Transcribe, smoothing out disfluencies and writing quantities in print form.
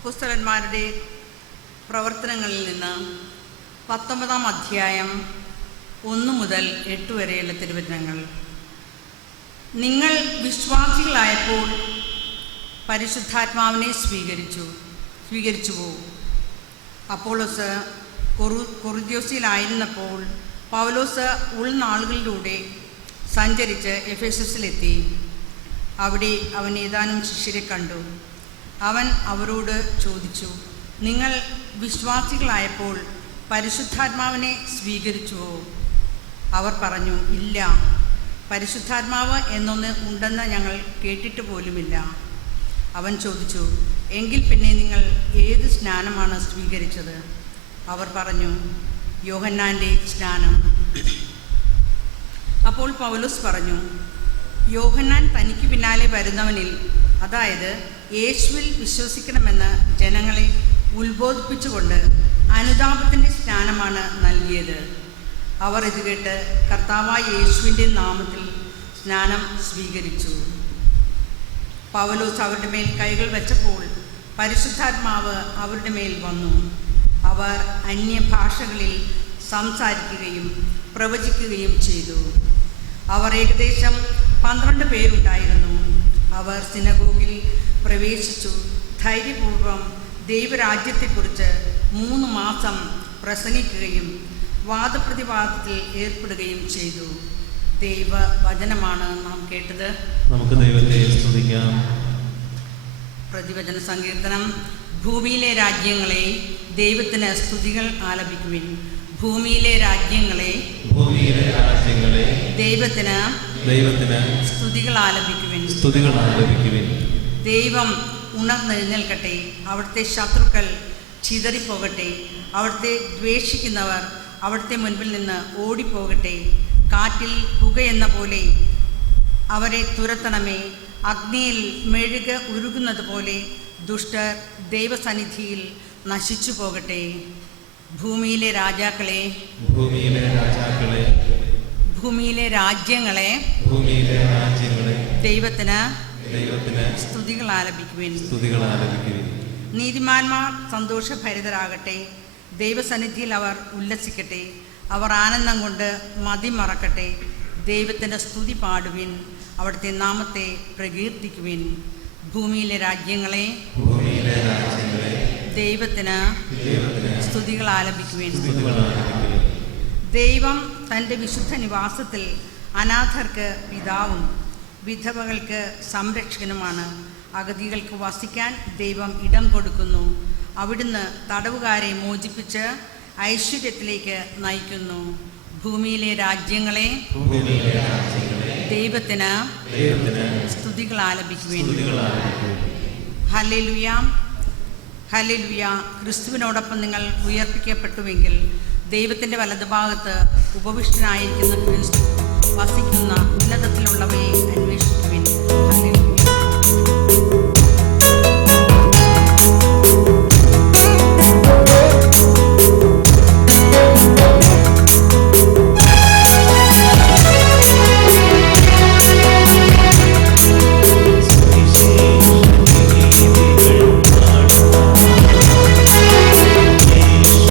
അപ്പോസ്തലന്മാരുടെ പ്രവർത്തനങ്ങളിൽ നിന്ന് 19-ാം അധ്യായം 1 മുതൽ 8 വരെയുള്ള തിരുവചനങ്ങൾ. നിങ്ങൾ വിശ്വാസികളായപ്പോൾ പരിശുദ്ധാത്മാവിനെ സ്വീകരിച്ചുവോ? അപ്പോളോസ് കൊറിന്ത്യസിലായിരുന്നപ്പോൾ പൗലോസ് ഉൾനാളുകളിലൂടെ സഞ്ചരിച്ച് എഫെസസിലെത്തി. അവിടെ അവൻ ഏതാനും ശിഷ്യരെ കണ്ടു. അവൻ അവരോട് ചോദിച്ചു, നിങ്ങൾ വിശ്വാസികളായപ്പോൾ പരിശുദ്ധാത്മാവിനെ സ്വീകരിച്ചുവോ? അവർ പറഞ്ഞു, ഇല്ല, പരിശുദ്ധാത്മാവ് എന്നൊന്ന് ഉണ്ടെന്ന് ഞങ്ങൾ കേട്ടിട്ട് പോലുമില്ല. അവൻ ചോദിച്ചു, എങ്കിൽ പിന്നെ നിങ്ങൾ ഏത് സ്നാനമാണ് സ്വീകരിച്ചത്? അവർ പറഞ്ഞു, യോഹന്നാൻ്റെ സ്നാനം. അപ്പോൾ പൗലോസ് പറഞ്ഞു, യോഹന്നാൻ തനിക്ക് പിന്നാലെ വരുന്നവനിൽ, അതായത് യേശുവിൽ വിശ്വസിക്കണമെന്ന് ജനങ്ങളെ ഉത്ബോധിപ്പിച്ചുകൊണ്ട് അനുതാപത്തിൻ്റെ സ്നാനമാണ് നൽകിയത്. അവർ ഇത് കേട്ട് കർത്താവായ യേശുവിൻ്റെ നാമത്തിൽ സ്നാനം സ്വീകരിച്ചു. പൗലോസ് അവരുടെ മേൽ കൈകൾ വെച്ചപ്പോൾ പരിശുദ്ധാത്മാവ് അവരുടെ മേൽ വന്നു. അവർ അന്യഭാഷകളിൽ സംസാരിക്കുകയും പ്രവചിക്കുകയും ചെയ്തു. അവർ ഏകദേശം 12 പേരുണ്ടായിരുന്നു. അവർ സിനഗോഗിൽ പ്രവേശിച്ചു ധൈര്യപൂർവ്വം ദൈവരാജ്യത്തെക്കുറിച്ച് 3 മാസം പ്രസംഗിക്കുകയും വാദപ്രതിവാദത്തിൽ ഏർപ്പെടുകയും ചെയ്തു. ദൈവവചനമാണ് നാം കേട്ടത്. നമുക്ക് ദൈവത്തെ സ്തുതിക്കാം. പ്രതിവചന സങ്കീർത്തനം. ഭൂമിയിലെ രാജ്യങ്ങളെ ദൈവത്തിന് സ്തുതികൾ ആലപിക്കുവിൻ. ഭൂമിയിലെ രാജ്യങ്ങളെ ദൈവത്തിന് സ്തുതികൾ ആലപിക്കുവിൻ. ദൈവം ഉണർന്നെഴുന്നേൽക്കട്ടെ. അവിടുത്തെ ശത്രുക്കൾ ചിതറിപ്പോകട്ടെ. അവിടുത്തെ ദ്വേഷിക്കുന്നവർ അവിടുത്തെ മുൻപിൽ നിന്ന് ഓടിപ്പോകട്ടെ. കാറ്റിൽ പുകയെന്ന പോലെ അവരെ തുരത്തണമേ. അഗ്നിയിൽ മെഴുക് ഉരുകുന്നത് പോലെ ദുഷ്ടർ ദൈവസന്നിധിയിൽ നശിച്ചു പോകട്ടെ. ഭൂമിയിലെ രാജ്യങ്ങളെ ദൈവത്തിന് സ്തുതികൾ ആലപിക്കുവിൻ. നീതിമാന്മാർ സന്തോഷഭരിതരാകട്ടെ. ദൈവസന്നിധിയിൽ അവർ ഉല്ലസിക്കട്ടെ. അവർ ആനന്ദം കൊണ്ട് മതിമറക്കട്ടെ. ദൈവത്തിൻ്റെ സ്തുതി പാടുവിൻ. അവിടുത്തെ നാമത്തെ പ്രകീർത്തിക്കുവിൻ. ഭൂമിയിലെ രാജ്യങ്ങളെ ദൈവത്തിന് സ്തുതികൾ ആലപിക്കുവിൻ. ദൈവം തൻ്റെ വിശുദ്ധ നിവാസത്തിൽ അനാഥർക്ക് പിതാവും വിധവകൾക്ക് സംരക്ഷകനുമാണ്. അഗതികൾക്ക് വസിക്കാൻ ദൈവം ഇടം കൊടുക്കുന്നു. അവിടുന്ന് തടവുകാരെ മോചിപ്പിച്ച് ഐശ്വര്യത്തിലേക്ക് നയിക്കുന്നു. ഭൂമിയിലെ രാജ്യങ്ങളെ ദൈവത്തിന് സ്തുതികൾ ആലപിക്കുവിൻ. Hallelujah, hallelujah. ക്രിസ്തുവിനോടൊപ്പം നിങ്ങൾ ഉയർപ്പിക്കപ്പെട്ടുവെങ്കിൽ ദൈവത്തിൻ്റെ വലതുഭാഗത്ത് ഉപവിഷ്ടനായിരിക്കുന്ന ക്രിസ്തു വസിക്കുന്ന ഉന്നതത്തിലുള്ളവയെ അന്വേഷിക്കുവിൻ. ഹല്ലേലൂയ.